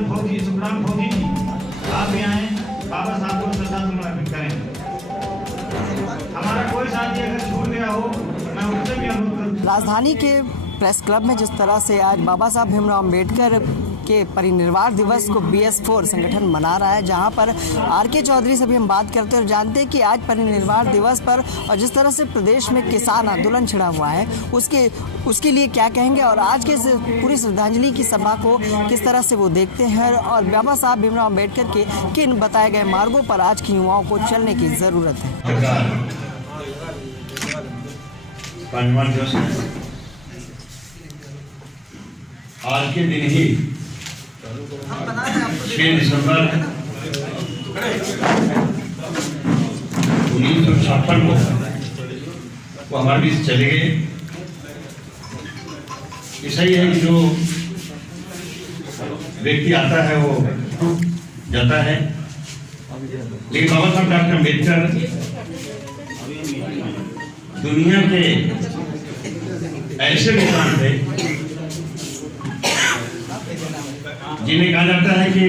सुखराम फौजी जी, आप यहाँ आए, बाबा साहब को श्रद्धांजलि अर्पित करें। हमारा कोई साथी अगर छूट गया हो, मैं उनसे भी अनुरोध करूँ। राजधानी के प्रेस क्लब में जिस तरह से आज बाबा साहब भीमराव अम्बेडकर के परिनिर्वाण दिवस को BS4 संगठन मना रहा है, जहां पर RK चौधरी से भी हम बात करते हैं और जानते हैं कि आज परिनिर्वाण दिवस पर और जिस तरह से प्रदेश में किसान आंदोलन छिड़ा हुआ है उसके लिए क्या कहेंगे और आज के पूरी श्रद्धांजलि की सभा को किस तरह से वो देखते हैं और बाबा साहब भीमराव अम्बेडकर के किन बताए गए मार्गों पर आज की युवाओं को चलने की ज़रूरत है। आज के दिन ही 6 दिसंबर 1956 को वो हमारे बीच चले गए। ऐसा ही है कि जो व्यक्ति आता है वो जाता है, लेकिन बाबा साहब डॉक्टर अम्बेडकर दुनिया के ऐसे विद्वान थे जिन्हें कहा जाता है कि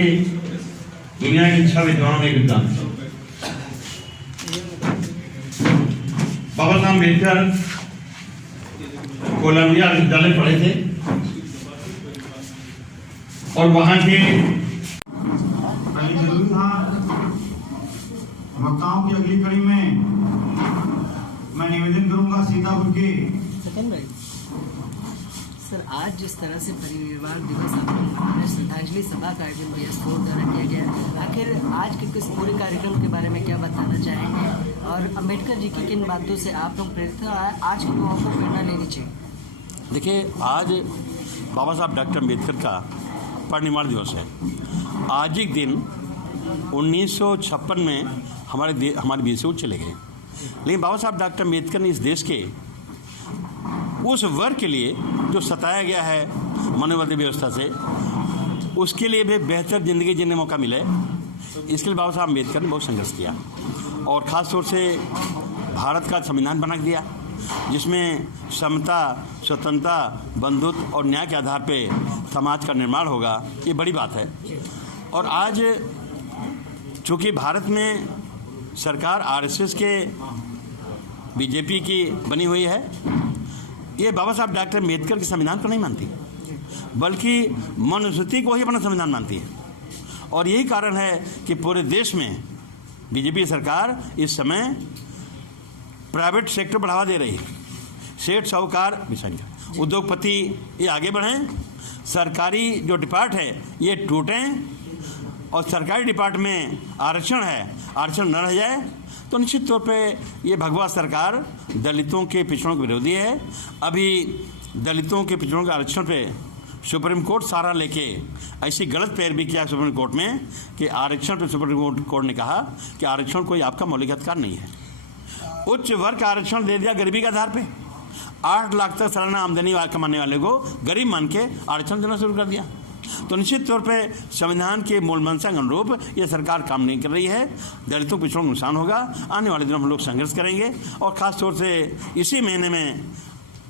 दुनिया के 6 विद्वानों में विद्वान। बाबा साहब अम्बेडकर कोलंबिया विश्वविद्यालय पढ़े थे और वहां के जरूरी था। वक्ताओं की अगली कड़ी में मैं निवेदन करूंगा सीतापुर के सर, आज जिस तरह से परिनिर्वाण दिवस आपने श्रद्धांजलि सभा का आयोजन BS4 द्वारा किया गया, आखिर आज के इस पूरे कार्यक्रम के बारे में क्या बताना चाहेंगे और अम्बेडकर जी की किन बातों से आप लोग प्रेरित हैं, आज के युवाओं को प्रेरणा लेनी चाहिए? देखिए, आज बाबा साहब डॉक्टर अम्बेडकर का परिनिर्वाण दिवस है। आज एक दिन 1956 में हमारे बीच से वो चले गए, लेकिन बाबा साहब डॉक्टर अम्बेडकर ने इस देश के उस वर्ग के लिए जो सताया गया है मनोवादी व्यवस्था से, उसके लिए भी बेहतर ज़िंदगी जीने मौका मिले, इसके लिए बाबा साहब अम्बेडकर ने बहुत संघर्ष किया और ख़ास तौर से भारत का संविधान बना दिया जिसमें समता, स्वतंत्रता, बंधुत्व और न्याय के आधार पर समाज का निर्माण होगा। ये बड़ी बात है। और आज चूँकि भारत में सरकार RSS के BJP की बनी हुई है, ये बाबा साहब डॉक्टर अम्बेडकर के संविधान को नहीं मानती, बल्कि मनुस्मृति को ही अपना संविधान मानती है। और यही कारण है कि पूरे देश में BJP सरकार इस समय प्राइवेट सेक्टर बढ़ावा दे रही है। सेठ, साहूकार, उद्योगपति ये आगे बढ़ें, सरकारी जो डिपार्ट है ये टूटें और सरकारी डिपार्ट में आरक्षण है, आरक्षण न रह जाए, तो निश्चित तौर पे ये भगवा सरकार दलितों के पिछड़ों के विरोधी है। अभी दलितों के पिछड़ों के आरक्षण पे सुप्रीम कोर्ट सहारा लेके ऐसी गलत पैरवी किया सुप्रीम कोर्ट में कि आरक्षण पे सुप्रीम कोर्ट ने कहा कि आरक्षण कोई आपका मौलिक अधिकार नहीं है। उच्च वर्ग का आरक्षण दे दिया गरीबी के आधार पे। 8 लाख तक सालाना आमदनी कमाने वाले को गरीब मान के आरक्षण देना शुरू कर दिया। तो निश्चित तौर पे संविधान के मूल मंशा के अनुरूप ये सरकार काम नहीं कर रही है। दलितों पिछड़ों को नुकसान होगा। आने वाले दिनों में हम लोग संघर्ष करेंगे और ख़ास तौर से इसी महीने में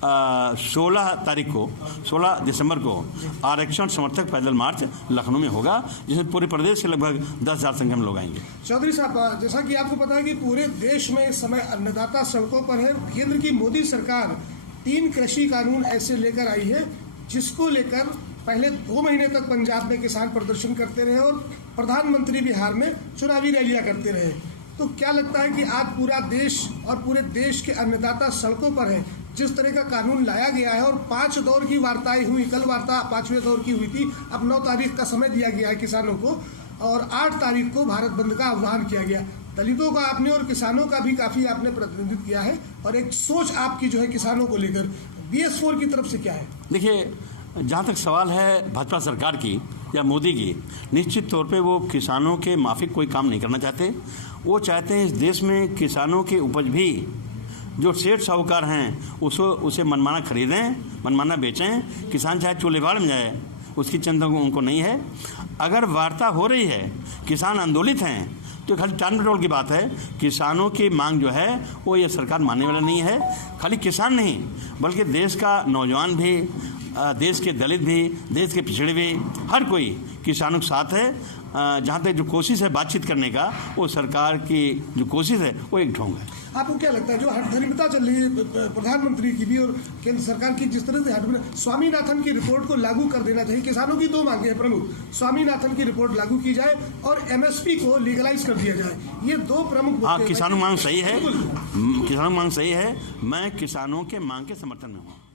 16 दिसंबर को आरक्षण समर्थक पैदल मार्च लखनऊ में होगा, जिसमें पूरे प्रदेश से लगभग 10,000 संख्या में लोग आएंगे। चौधरी साहब, जैसा कि आपको पता है कि पूरे देश में इस समय अन्नदाता सड़कों पर है। केंद्र की मोदी सरकार 3 कृषि कानून ऐसे लेकर आई है जिसको लेकर पहले 2 महीने तक पंजाब में किसान प्रदर्शन करते रहे और प्रधानमंत्री बिहार में चुनावी रैलियां करते रहे। तो क्या लगता है कि आज पूरा देश और पूरे देश के अन्नदाता सड़कों पर है? जिस तरह का कानून लाया गया है और 5 दौर की वार्ताएं हुई, कल वार्ता 5वें दौर की हुई थी, अब 9 तारीख का समय दिया गया है किसानों को और 8 तारीख को भारत बंद का आह्वान किया गया। दलितों का आपने और किसानों का भी काफ़ी आपने प्रतिनिधित्व किया है और एक सोच आपकी जो है किसानों को लेकर BS4 की तरफ से क्या है? देखिए, जहाँ तक सवाल है भाजपा सरकार की या मोदी की, निश्चित तौर पे वो किसानों के माफिक कोई काम नहीं करना चाहते। वो चाहते हैं इस देश में किसानों की उपज भी जो सेठ साहूकार हैं उसे मनमाना खरीदें, मनमाना बेचें। किसान चाहे चूल्हे भाड़ में जाए, उसकी चिंता उनको नहीं है। अगर वार्ता हो रही है, किसान आंदोलित हैं, तो खाली टाल मटोल की बात है। किसानों की मांग जो है वो ये सरकार मानने वाला नहीं है। खाली किसान नहीं, बल्कि देश का नौजवान भी, देश के दलित भी, देश के पिछड़े भी, हर कोई किसानों के साथ है। जहाँ तक जो कोशिश है बातचीत करने का, वो सरकार की जो कोशिश है वो एक ढोंग है। आपको क्या लगता है जो हठधर्मिता चल रही है प्रधानमंत्री की भी और केंद्र सरकार की, जिस तरह से स्वामीनाथन की रिपोर्ट को लागू कर देना चाहिए? किसानों की दो मांगे हैं प्रमुख, स्वामीनाथन की रिपोर्ट लागू की जाए और एमएसपी को लीगलाइज कर दिया जाए, ये दो प्रमुख। हाँ, किसानों मांग सही है, किसानों मांग सही है। मैं किसानों के मांग के समर्थन में हूँ।